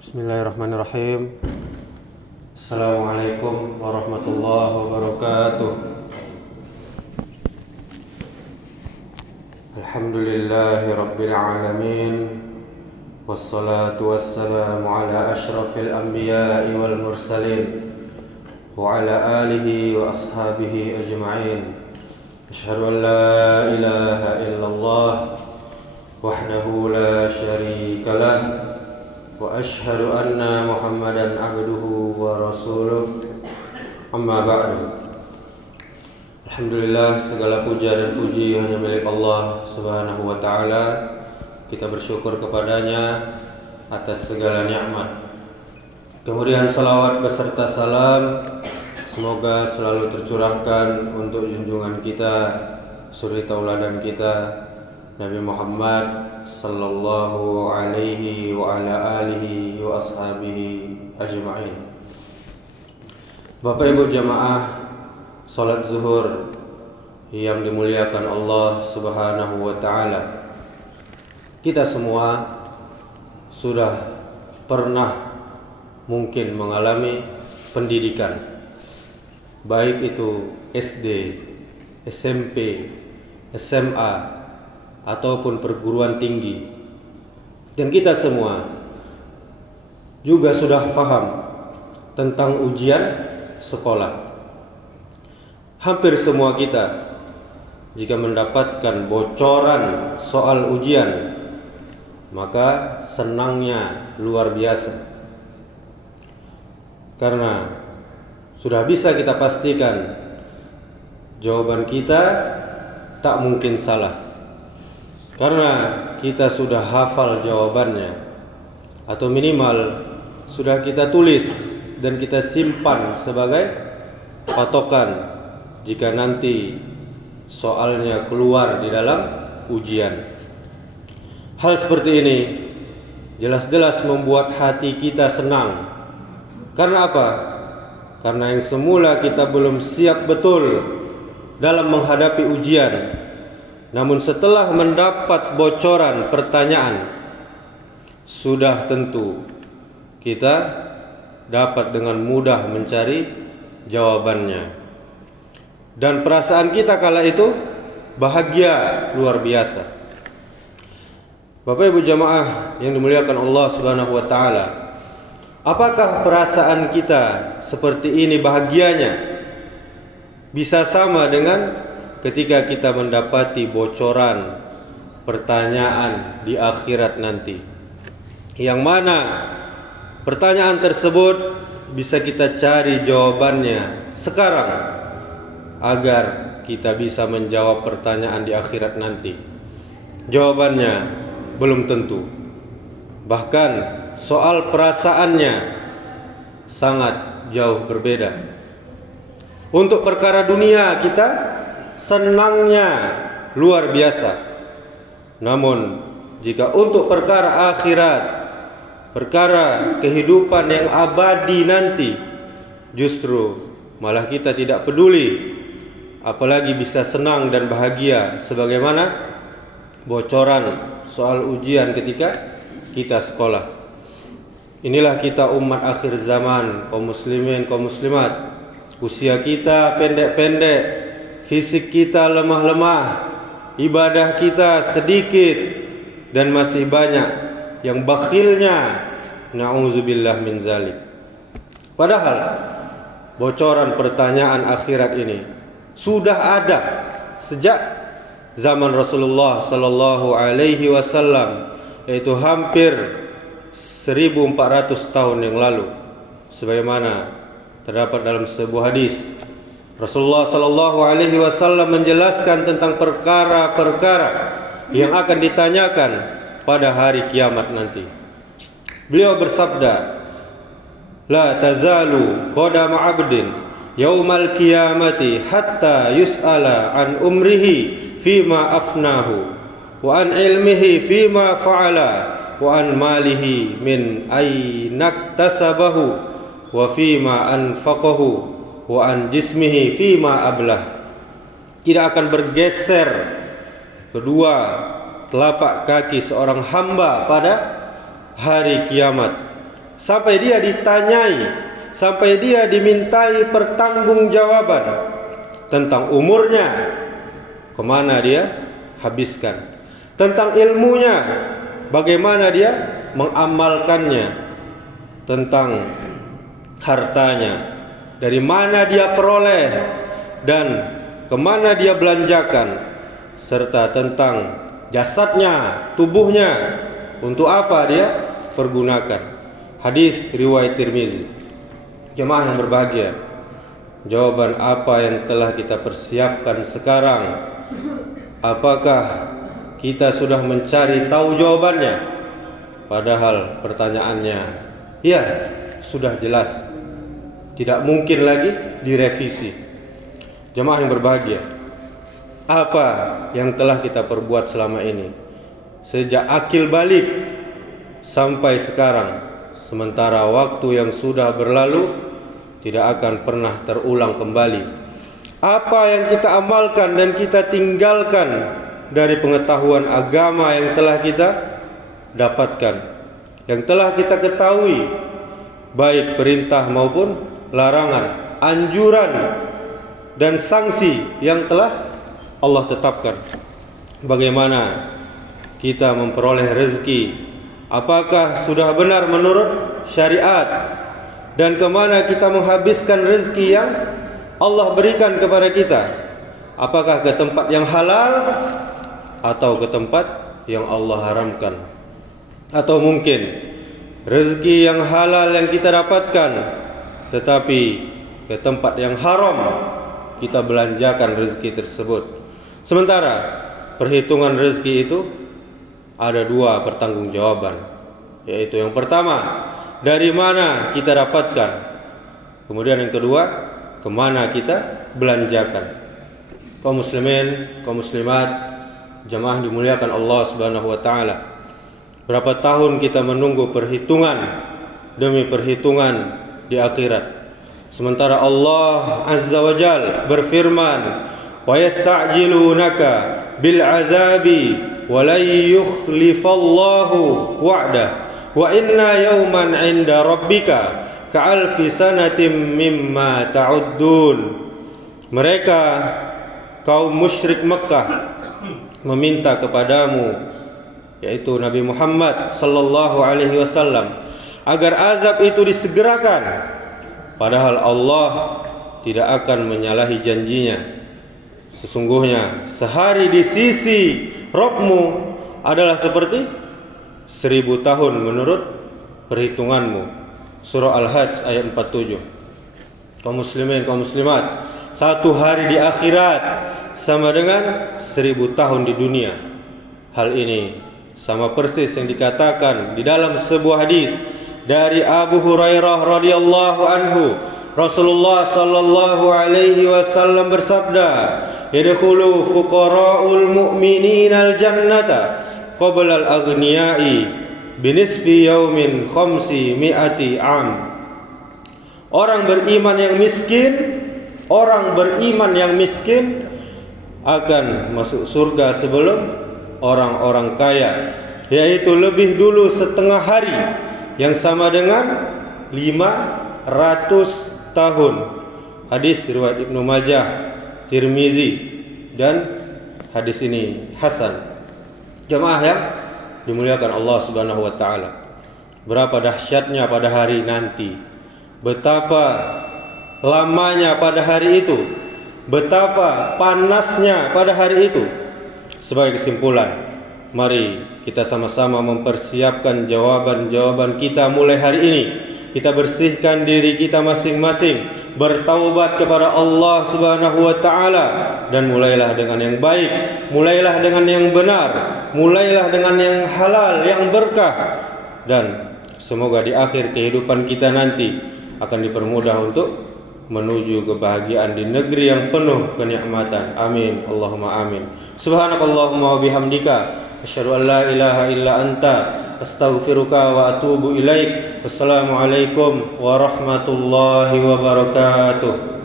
Bismillahirrahmanirrahim. Assalamualaikum warahmatullahi wabarakatuh. Alhamdulillahi rabbil alamin. Wassalatu wassalamu ala ashrafil anbiya'i wal mursalin wa ala alihi wa ashabihi ajma'in. Asyhadu an la ilaha illallah wahdahu la syarika lah wa asyhadu anna Muhammadan abduhu wa rasuluh. Amma ba'du. Alhamdulillah, segala puja dan puji hanya milik Allah Subhanahu wa taala. Kita bersyukur kepadanya atas segala nikmat. Kemudian salawat beserta salam semoga selalu tercurahkan untuk junjungan kita, suri tauladan kita, Nabi Muhammad sallallahu alaihi wa ala alihi wa ashabihi ajma'in. Bapak Ibu jamaah salat zuhur yang dimuliakan Allah Subhanahu wa taala. Kita semua sudah pernah mungkin mengalami pendidikan, baik itu SD, SMP, SMA ataupun perguruan tinggi. Dan kita semua juga sudah paham tentang ujian sekolah. Hampir semua kita jika mendapatkan bocoran soal ujian, maka senangnya luar biasa. Karena sudah bisa kita pastikan jawaban kita tak mungkin salah. Karena kita sudah hafal jawabannya, atau minimal sudah kita tulis dan kita simpan sebagai patokan jika nanti soalnya keluar di dalam ujian. Hal seperti ini jelas-jelas membuat hati kita senang. Karena apa? Karena yang semula kita belum siap betul dalam menghadapi ujian, namun setelah mendapat bocoran pertanyaan, sudah tentu kita dapat dengan mudah mencari jawabannya. Dan perasaan kita kala itu bahagia luar biasa. Bapak Ibu jamaah yang dimuliakan Allah Subhanahu wa taala, apakah perasaan kita seperti ini bahagianya bisa sama dengan ketika kita mendapati bocoran pertanyaan di akhirat nanti, yang mana pertanyaan tersebut bisa kita cari jawabannya sekarang agar kita bisa menjawab pertanyaan di akhirat nanti? Jawabannya belum tentu. Bahkan soal perasaannya sangat jauh berbeda. Untuk perkara dunia kita senangnya luar biasa. Namun jika untuk perkara akhirat, perkara kehidupan yang abadi nanti, justru malah kita tidak peduli, apalagi bisa senang dan bahagia sebagaimana bocoran soal ujian ketika kita sekolah. Inilah kita umat akhir zaman, kaum muslimin, kaum muslimat. Usia kita pendek-pendek, fisik kita lemah-lemah, ibadah kita sedikit, dan masih banyak yang bakhilnya, na'udzubillah min zalik. Padahal bocoran pertanyaan akhirat ini sudah ada sejak zaman Rasulullah sallallahu alaihi wasallam, yaitu hampir 1400 tahun yang lalu. Sebagaimana terdapat dalam sebuah hadis, Rasulullah sallallahu alaihi wasallam menjelaskan tentang perkara-perkara yang akan ditanyakan pada hari kiamat nanti. Beliau bersabda, "La tazalu qadama 'abdin yaumal qiyamati hatta yus'ala an umrihi fima afnahu wa an ilmihi fima fa'ala wa an malihi min ainaktasabahu wa fima anfaqahu wa an jismihi fima ablah." Tidak akan bergeser kedua telapak kaki seorang hamba pada hari kiamat sampai dia ditanyai, sampai dia dimintai pertanggungjawaban tentang umurnya, kemana dia habiskan, tentang ilmunya, bagaimana dia mengamalkannya, tentang hartanya, dari mana dia peroleh dan kemana dia belanjakan, serta tentang jasadnya, tubuhnya, untuk apa dia pergunakan. Hadis riwayat Tirmizi. Jemaah yang berbahagia, jawaban apa yang telah kita persiapkan sekarang? Apakah kita sudah mencari tahu jawabannya? Padahal pertanyaannya, ya, sudah jelas, tidak mungkin lagi direvisi. Jemaah yang berbahagia, apa yang telah kita perbuat selama ini, sejak akil balik sampai sekarang, sementara waktu yang sudah berlalu tidak akan pernah terulang kembali. Apa yang kita amalkan dan kita tinggalkan dari pengetahuan agama yang telah kita dapatkan, yang telah kita ketahui, baik perintah maupun larangan, anjuran dan sanksi yang telah Allah tetapkan. Bagaimana kita memperoleh rezeki? Apakah sudah benar menurut syariat? Dan kemana kita menghabiskan rezeki yang Allah berikan kepada kita? Apakah ke tempat yang halal atau ke tempat yang Allah haramkan? Atau mungkin rezeki yang halal yang kita dapatkan, tetapi ke tempat yang haram kita belanjakan rezeki tersebut. Sementara perhitungan rezeki itu ada dua pertanggungjawaban, yaitu yang pertama, dari mana kita dapatkan, kemudian yang kedua, kemana kita belanjakan. Kaum muslimin, kaum muslimat, jamaah dimuliakan Allah Subhanahu wa taala. Berapa tahun kita menunggu perhitungan demi perhitungan di akhirat, sementara Allah Azza wa Jalla berfirman, wa yasta'jilunaka bil azabi wa la yukhlifallahu wa'dah wa inna yawman 'inda rabbika ka'alfi sanatin mimma ta'uddun. Mereka kaum musyrik Mekah meminta kepadamu, yaitu Nabi Muhammad sallallahu alaihi wasallam, agar azab itu disegerakan, padahal Allah tidak akan menyalahi janjinya. Sesungguhnya sehari di sisi Rabbmu adalah seperti 1000 tahun menurut perhitunganmu. Surah Al-Hajj ayat 47. Kaum muslimin, kaum muslimat, satu hari di akhirat sama dengan 1000 tahun di dunia. Hal ini sama persis yang dikatakan di dalam sebuah hadis dari Abu Hurairah radhiyallahu anhu. Rasulullah sallallahu alaihi wasallam bersabda, "Yadkhulu fuqara'ul mu'minina al-jannata qabla al-aghniya'i binisfi yaumin khamsi mi'ati am." Orang beriman yang miskin akan masuk surga sebelum orang-orang kaya, yaitu lebih dulu setengah hari, yang sama dengan 500 tahun. Hadis riwayat Ibnu Majah, Tirmizi, dan hadis ini hasan. Jemaah yang dimuliakan Allah Subhanahu wa taala, berapa dahsyatnya pada hari nanti, betapa lamanya pada hari itu, betapa panasnya pada hari itu. Sebagai kesimpulan, mari kita sama-sama mempersiapkan jawaban-jawaban kita mulai hari ini. Kita bersihkan diri kita masing-masing, bertaubat kepada Allah Subhanahu wa taala, dan mulailah dengan yang baik, mulailah dengan yang benar, mulailah dengan yang halal, yang berkah, dan semoga di akhir kehidupan kita nanti akan dipermudah untuk menuju kebahagiaan di negeri yang penuh kenikmatan. Amin, Allahumma amin. Subhanakallahumma wa bihamdika, asyhadu an la ilaha illa anta, astaghfiruka wa atubu ilaik. Wassalamualaikum warahmatullahi wabarakatuh.